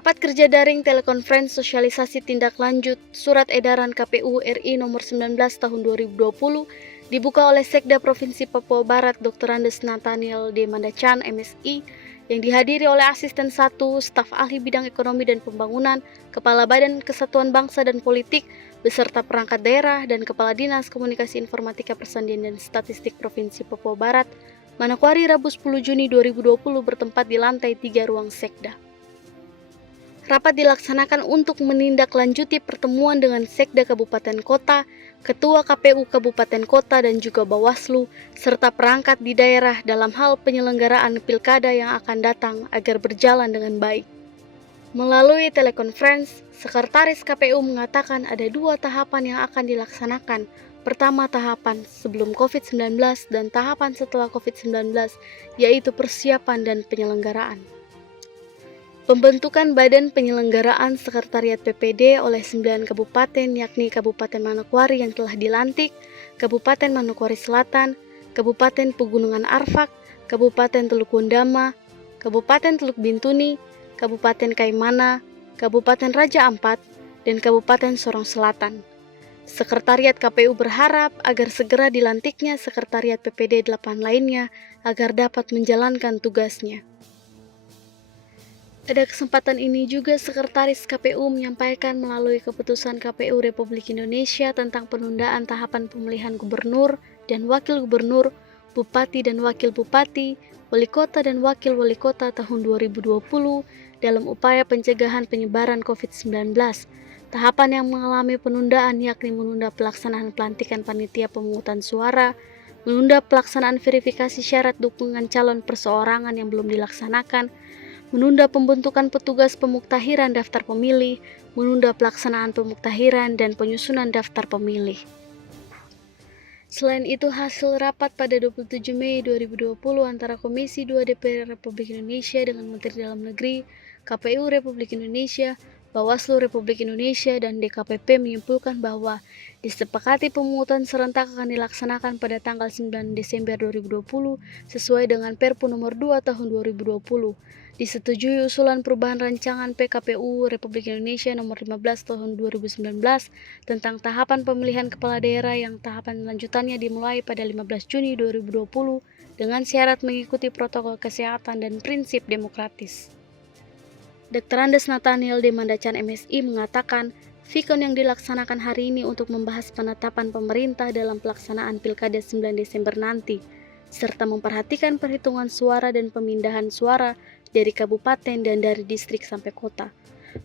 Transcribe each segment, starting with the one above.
Rapat kerja daring telekonferensi sosialisasi tindak lanjut Surat Edaran KPU RI nomor 19 tahun 2020 dibuka oleh Sekda Provinsi Papua Barat Dr. Andes Nathaniel D. Mandachan MSI yang dihadiri oleh Asisten 1, Staf Ahli Bidang Ekonomi dan Pembangunan, Kepala Badan Kesatuan Bangsa dan Politik, beserta perangkat daerah dan Kepala Dinas Komunikasi Informatika Persandian dan Statistik Provinsi Papua Barat, Manokwari, Rabu 10 Juni 2020 bertempat di lantai 3 ruang Sekda. Rapat dilaksanakan untuk menindaklanjuti pertemuan dengan Sekda Kabupaten Kota, Ketua KPU Kabupaten Kota dan juga Bawaslu, serta perangkat di daerah dalam hal penyelenggaraan pilkada yang akan datang agar berjalan dengan baik. Melalui telekonferensi, Sekretaris KPU mengatakan ada 2 tahapan yang akan dilaksanakan. Pertama, tahapan sebelum COVID-19 dan tahapan setelah COVID-19, yaitu persiapan dan penyelenggaraan. Pembentukan Badan Penyelenggaraan Sekretariat PPD oleh 9 kabupaten yakni Kabupaten Manokwari yang telah dilantik, Kabupaten Manokwari Selatan, Kabupaten Pegunungan Arfak, Kabupaten Teluk Wondama, Kabupaten Teluk Bintuni, Kabupaten Kaimana, Kabupaten Raja Ampat, dan Kabupaten Sorong Selatan. Sekretariat KPU berharap agar segera dilantiknya Sekretariat PPD 8 lainnya agar dapat menjalankan tugasnya. Pada kesempatan ini juga Sekretaris KPU menyampaikan melalui keputusan KPU Republik Indonesia tentang penundaan tahapan pemilihan gubernur dan wakil gubernur, bupati dan wakil bupati, wali kota dan wakil wali kota tahun 2020 dalam upaya pencegahan penyebaran COVID-19. Tahapan yang mengalami penundaan yakni menunda pelaksanaan pelantikan panitia pemungutan suara, menunda pelaksanaan verifikasi syarat dukungan calon perseorangan yang belum dilaksanakan, menunda pembentukan petugas pemuktahiran daftar pemilih, menunda pelaksanaan pemuktahiran dan penyusunan daftar pemilih. Selain itu, hasil rapat pada 27 Mei 2020 antara Komisi 2 DPR Republik Indonesia dengan Menteri Dalam Negeri, KPU Republik Indonesia, Bawaslu Republik Indonesia, dan DKPP menyimpulkan bahwa disepakati pemungutan serentak akan dilaksanakan pada tanggal 9 Desember 2020 sesuai dengan Perpu nomor 2 tahun 2020. Disetujui usulan perubahan rancangan PKPU Republik Indonesia nomor 15 tahun 2019 tentang tahapan pemilihan kepala daerah yang tahapan lanjutannya dimulai pada 15 Juni 2020 dengan syarat mengikuti protokol kesehatan dan prinsip demokratis. Dr. Andes Nathaniel D. Mandachan MSI mengatakan, Vikon yang dilaksanakan hari ini untuk membahas penetapan pemerintah dalam pelaksanaan Pilkada 9 Desember nanti, serta memperhatikan perhitungan suara dan pemindahan suara dari kabupaten dan dari distrik sampai kota.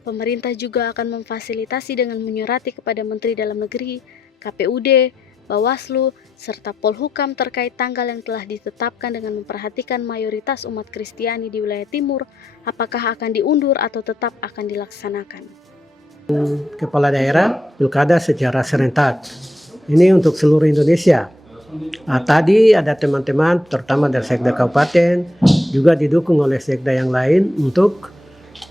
Pemerintah juga akan memfasilitasi dengan menyurati kepada Menteri Dalam Negeri, KPUD, Bawaslu, serta Polhukam terkait tanggal yang telah ditetapkan dengan memperhatikan mayoritas umat Kristiani di wilayah timur, apakah akan diundur atau tetap akan dilaksanakan. Kepala daerah pilkada secara serentak. Ini untuk seluruh Indonesia. Tadi ada teman-teman terutama dari Sekda Kabupaten juga didukung oleh Sekda yang lain untuk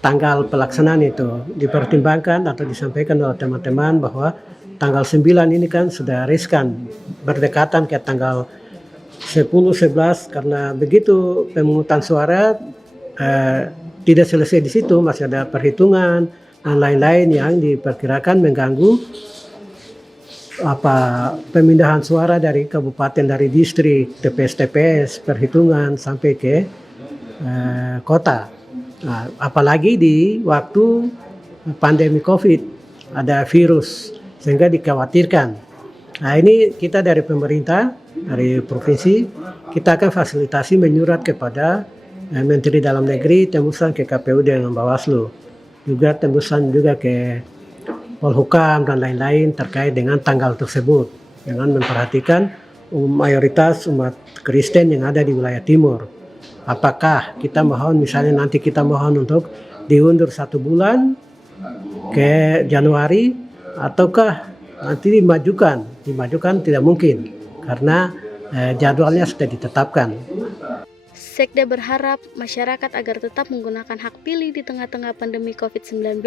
tanggal pelaksanaan itu dipertimbangkan atau disampaikan oleh teman-teman bahwa tanggal 9 ini kan sudah riskan berdekatan ke tanggal 10-11 karena begitu pemungutan suara tidak selesai di situ, masih ada perhitungan dan lain-lain yang diperkirakan mengganggu pemindahan suara dari kabupaten, dari distrik, TPS perhitungan sampai ke kota. Apalagi di waktu pandemi COVID ada virus sehingga dikhawatirkan. Ini kita dari pemerintah, dari provinsi, kita akan fasilitasi menyurat kepada Menteri Dalam Negeri, tembusan ke KPU dengan Bawaslu, juga tembusan juga ke Polhukam dan lain-lain terkait dengan tanggal tersebut, dengan memperhatikan mayoritas umat Kristen yang ada di wilayah timur. Apakah kita mohon, misalnya nanti kita mohon untuk diundur 1 bulan ke Januari, ataukah nanti dimajukan tidak mungkin karena jadwalnya sudah ditetapkan. Sekda berharap masyarakat agar tetap menggunakan hak pilih di tengah-tengah pandemi COVID-19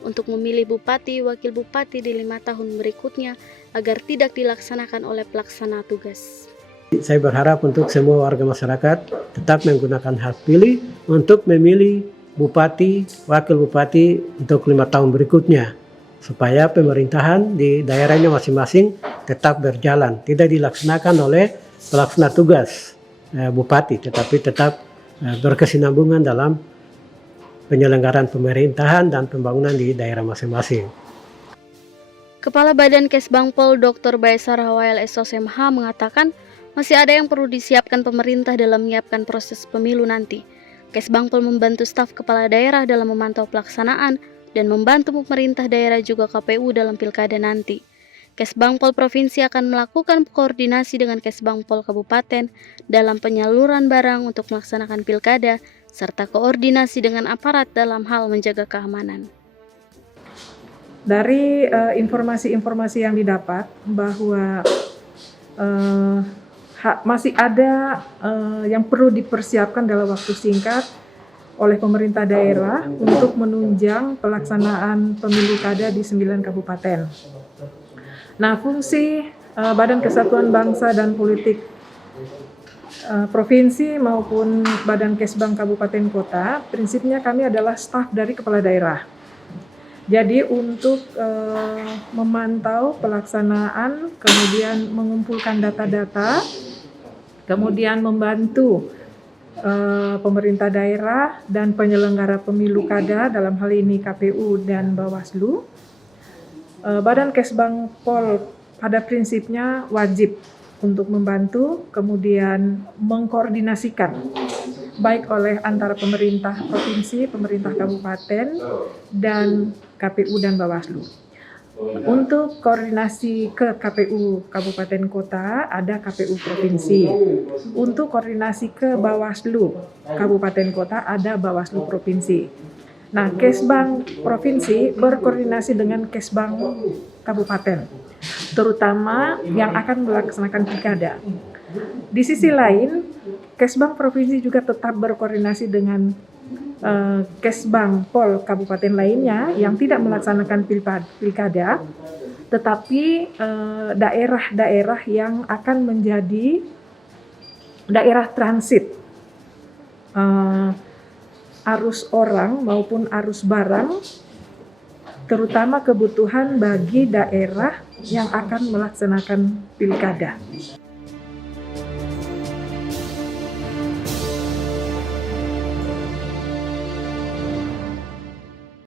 untuk memilih bupati, wakil bupati di 5 tahun berikutnya agar tidak dilaksanakan oleh pelaksana tugas. Saya berharap untuk semua warga masyarakat tetap menggunakan hak pilih untuk memilih bupati, wakil bupati untuk 5 tahun berikutnya, supaya pemerintahan di daerahnya masing-masing tetap berjalan, tidak dilaksanakan oleh pelaksana tugas bupati, tetapi tetap berkesinambungan dalam penyelenggaraan pemerintahan dan pembangunan di daerah masing-masing. Kepala Badan Kesbangpol Dr. Baesar Hawail SOSMH mengatakan masih ada yang perlu disiapkan pemerintah dalam menyiapkan proses pemilu nanti. Kesbangpol membantu staf kepala daerah dalam memantau pelaksanaan dan membantu pemerintah daerah juga KPU dalam pilkada nanti. Kesbangpol Provinsi akan melakukan koordinasi dengan Kesbangpol Kabupaten dalam penyaluran barang untuk melaksanakan pilkada, serta koordinasi dengan aparat dalam hal menjaga keamanan. Dari informasi-informasi yang didapat bahwa masih ada yang perlu dipersiapkan dalam waktu singkat oleh pemerintah daerah untuk menunjang pelaksanaan pemilu kada di 9 kabupaten. Nah, fungsi Badan Kesatuan Bangsa dan Politik Provinsi maupun Badan Kesbang Kabupaten Kota, prinsipnya kami adalah staf dari kepala daerah. Jadi untuk memantau pelaksanaan, kemudian mengumpulkan data-data, kemudian membantu pemerintah daerah dan penyelenggara pemilu kada, dalam hal ini KPU dan Bawaslu. Badan Kesbangpol pada prinsipnya wajib untuk membantu, kemudian mengkoordinasikan baik oleh antara pemerintah provinsi, pemerintah kabupaten, dan KPU dan Bawaslu. Untuk koordinasi ke KPU Kabupaten Kota ada KPU Provinsi. Untuk koordinasi ke Bawaslu Kabupaten Kota ada Bawaslu Provinsi. Nah, Kesbang Provinsi berkoordinasi dengan Kesbang Kabupaten, terutama yang akan melaksanakan pilkada. Di sisi lain, Kesbang Provinsi juga tetap berkoordinasi dengan Kesbang Pol Kabupaten lainnya yang tidak melaksanakan pilkada, tetapi daerah-daerah yang akan menjadi daerah transit arus orang maupun arus barang, terutama kebutuhan bagi daerah yang akan melaksanakan pilkada.